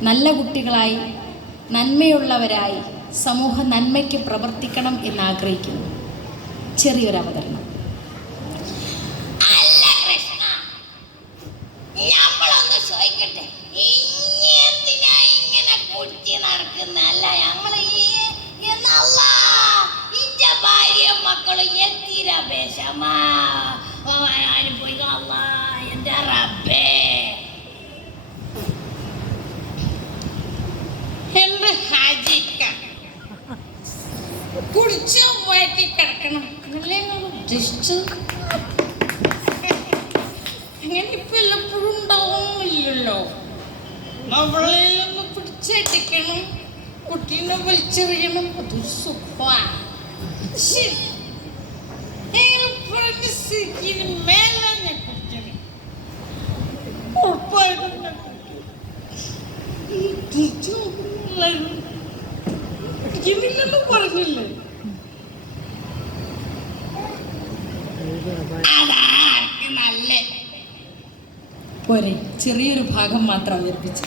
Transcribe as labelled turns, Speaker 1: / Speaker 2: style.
Speaker 1: നല്ല കുട്ടികളായി നന്മയുള്ളവരായി സമൂഹ നന്മയ്ക്ക് പ്രവർത്തിക്കണം എന്ന് ആഗ്രഹിക്കുന്നു ചെറിയൊരു അവതരണം
Speaker 2: മക്കളും എത്തിരാ
Speaker 3: ഞമ്മളൊന്ന് കുടിച്ച് വയറ്റി കിടക്കണം. എന്നല്ലേ നിങ്ങൾ ഉദ്ദേശിച്ചത് അങ്ങനെ ഇപ്പൊ എല്ലപ്പോഴും ഉണ്ടാവുന്നില്ലല്ലോ. അവളെയൊന്ന് പിടിച്ചടിക്കണം കുട്ടീനെ വലിച്ചെറിയണം. അതൊരു സുഖമാണ്. മേലെ ഞാൻ കുടിക്കണം. ഉറപ്പായിട്ടും കുടിക്കും. തിരിച്ചു നോക്കുന്നില്ലായിരുന്നു കുടിക്കുന്നില്ലെന്ന് പറഞ്ഞില്ലേ?
Speaker 2: നല്ല?
Speaker 1: പോരെ ചെറിയൊരു ഭാഗം മാത്രം അവതരിപ്പിച്ചു